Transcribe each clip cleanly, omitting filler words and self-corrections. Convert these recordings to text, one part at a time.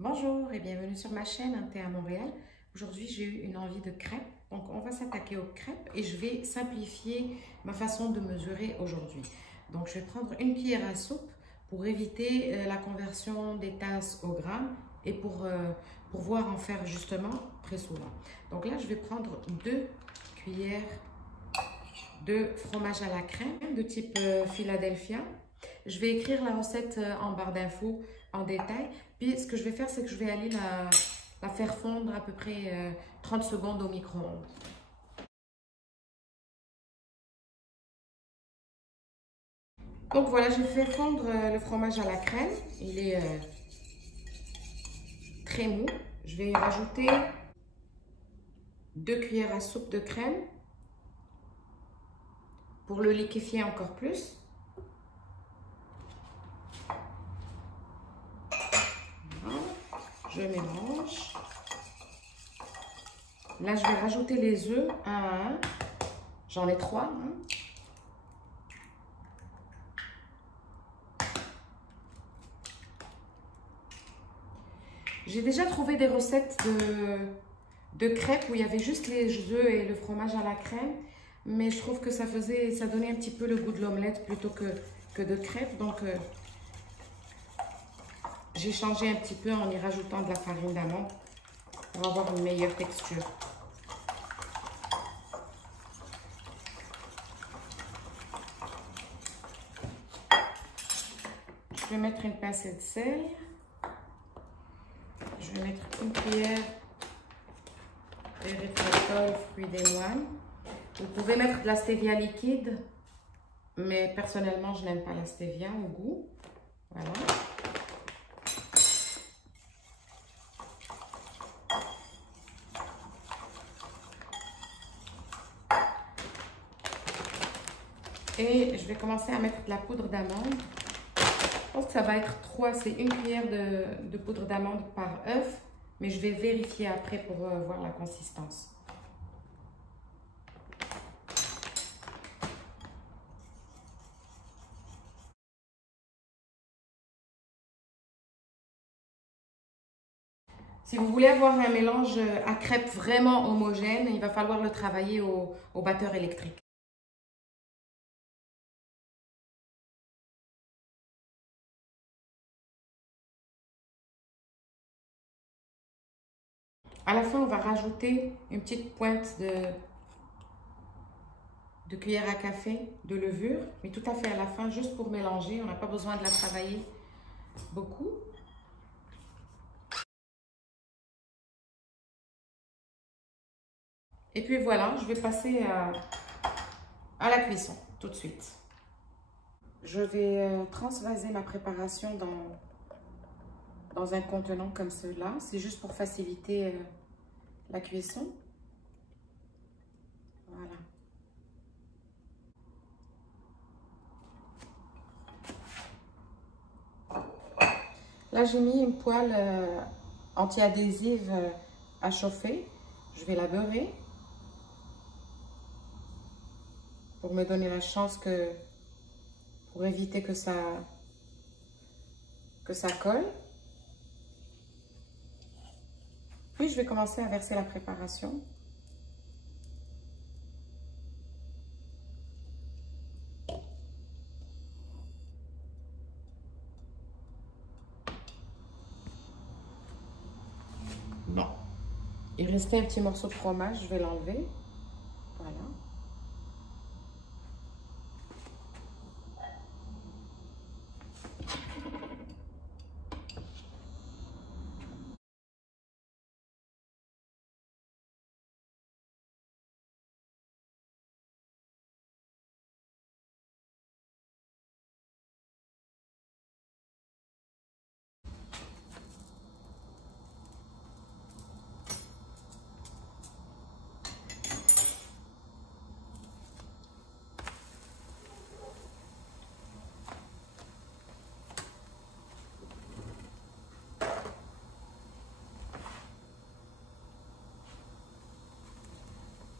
Bonjour et bienvenue sur ma chaîne Un thé à Montréal. Aujourd'hui, j'ai eu une envie de crêpes. Donc, on va s'attaquer aux crêpes et je vais simplifier ma façon de mesurer aujourd'hui. Donc, je vais prendre une cuillère à soupe pour éviter la conversion des tasses au gramme et pour pouvoir en faire justement très souvent. Donc là, je vais prendre 2 cuillères de fromage à la crème de type Philadelphia. Je vais écrire la recette en barre d'infos en détail. Puis ce que je vais faire, c'est que je vais aller la faire fondre à peu près 30 secondes au micro-ondes. Donc voilà, je vais faire fondre le fromage à la crème. Il est très mou. Je vais y rajouter 2 cuillères à soupe de crème pour le liquéfier encore plus. Voilà. Je mélange. Là, je vais rajouter les œufs un à un. J'en ai 3. Hein. J'ai déjà trouvé des recettes de crêpes où il y avait juste les œufs et le fromage à la crème. Mais je trouve que ça donnait un petit peu le goût de l'omelette plutôt que de crêpes. Donc, j'ai changé un petit peu en y rajoutant de la farine d'amande pour avoir une meilleure texture. Je vais mettre une pincée de sel. Je vais mettre une cuillère d'érythritol, fruit des moines. Vous pouvez mettre de la stevia liquide, mais personnellement, je n'aime pas la stevia au goût. Voilà. Et je vais commencer à mettre de la poudre d'amande. Je pense que ça va être 3, c'est une cuillère de poudre d'amande par œuf, mais je vais vérifier après pour voir la consistance. Si vous voulez avoir un mélange à crêpes vraiment homogène, il va falloir le travailler au batteur électrique. À la fin, on va rajouter une petite pointe de cuillère à café de levure, mais tout à fait à la fin, juste pour mélanger. On n'a pas besoin de la travailler beaucoup. Et puis voilà, je vais passer à la cuisson tout de suite. Je vais transvaser ma préparation dans un contenant comme cela. C'est juste pour faciliter la cuisson. Voilà. Là, j'ai mis une poêle anti-adhésive à chauffer. Je vais la beurrer pour me donner la chance pour éviter que ça colle. Puis, je vais commencer à verser la préparation. Bon. Il restait un petit morceau de fromage, je vais l'enlever. Voilà.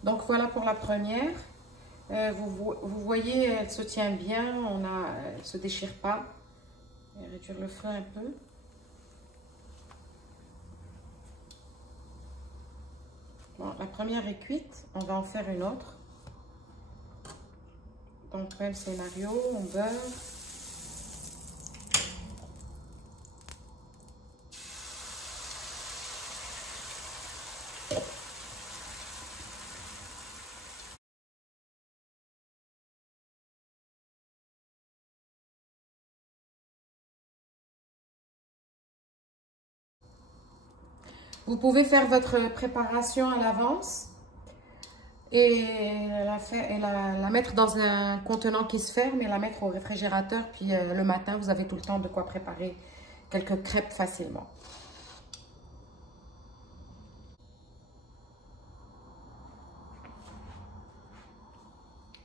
Donc voilà pour la première. Vous voyez, elle se tient bien, elle ne se déchire pas. Je vais réduire le feu un peu. Bon, la première est cuite, on va en faire une autre. Donc, même scénario, on beurre. Vous pouvez faire votre préparation à l'avance et la mettre dans un contenant qui se ferme et la mettre au réfrigérateur. Puis le matin, vous avez tout le temps de quoi préparer quelques crêpes facilement.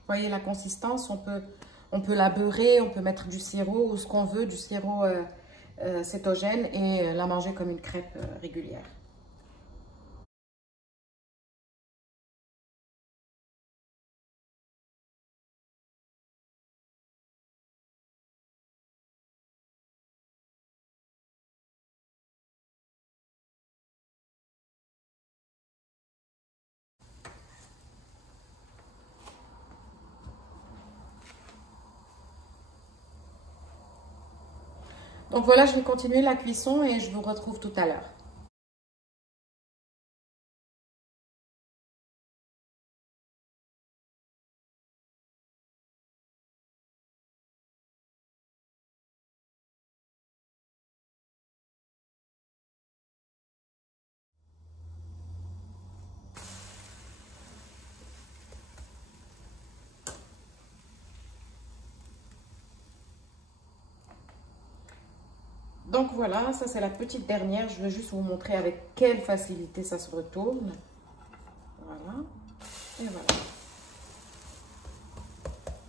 Voyez la consistance, on peut la beurrer, on peut mettre du sirop ou ce qu'on veut, du sirop cétogène et la manger comme une crêpe régulière. Donc voilà, je vais continuer la cuisson et je vous retrouve tout à l'heure. Donc voilà, ça c'est la petite dernière. Je veux juste vous montrer avec quelle facilité ça se retourne. Voilà. Et voilà.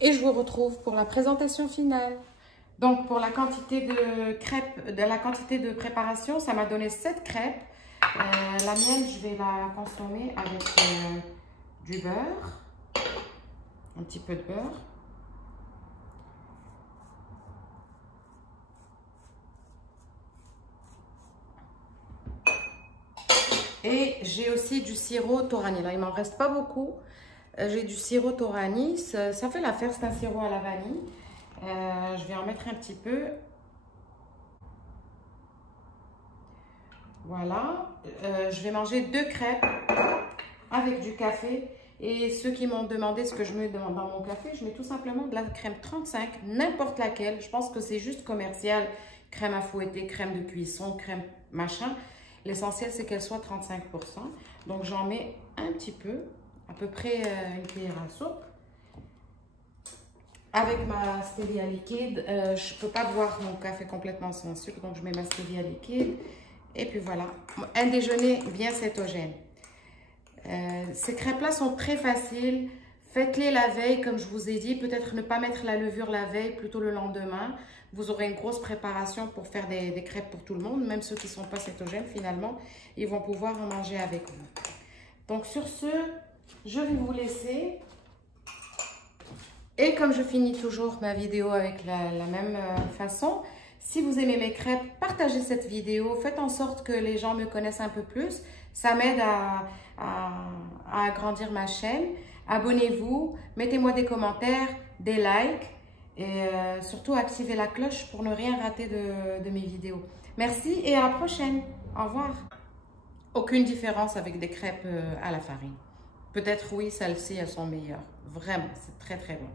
Et je vous retrouve pour la présentation finale. Donc pour la quantité de crêpes, de la quantité de préparation, ça m'a donné 7 crêpes. La mienne, je vais la consommer avec du beurre. Un petit peu de beurre. Et j'ai aussi du sirop Torani. Là, il m'en reste pas beaucoup. J'ai du sirop Torani. Ça fait l'affaire, c'est un sirop à la vanille. Je vais en mettre un petit peu. Voilà. Je vais manger 2 crêpes avec du café. Et ceux qui m'ont demandé ce que je mets dans mon café, je mets tout simplement de la crème 35, n'importe laquelle. Je pense que c'est juste commercial. Crème à fouetter, crème de cuisson, crème machin. L'essentiel, c'est qu'elle soit 35%. Donc, j'en mets un petit peu, à peu près une cuillère à soupe. Avec ma stevia liquide, je ne peux pas boire mon café complètement sans sucre, donc je mets ma stevia liquide. Et puis voilà, un déjeuner bien cétogène. Ces crêpes-là sont très faciles. Faites-les la veille, comme je vous ai dit. Peut-être ne pas mettre la levure la veille, plutôt le lendemain. Vous aurez une grosse préparation pour faire des crêpes pour tout le monde. Même ceux qui ne sont pas cétogènes, finalement, ils vont pouvoir en manger avec vous. Donc, sur ce, je vais vous laisser. Et comme je finis toujours ma vidéo avec la même façon, si vous aimez mes crêpes, partagez cette vidéo. Faites en sorte que les gens me connaissent un peu plus. Ça m'aide à agrandir ma chaîne. Abonnez-vous, mettez-moi des commentaires, des likes et surtout activez la cloche pour ne rien rater de mes vidéos. Merci et à la prochaine. Au revoir. Aucune différence avec des crêpes à la farine. Peut-être oui, celles-ci, elles sont meilleures. Vraiment, c'est très très bon.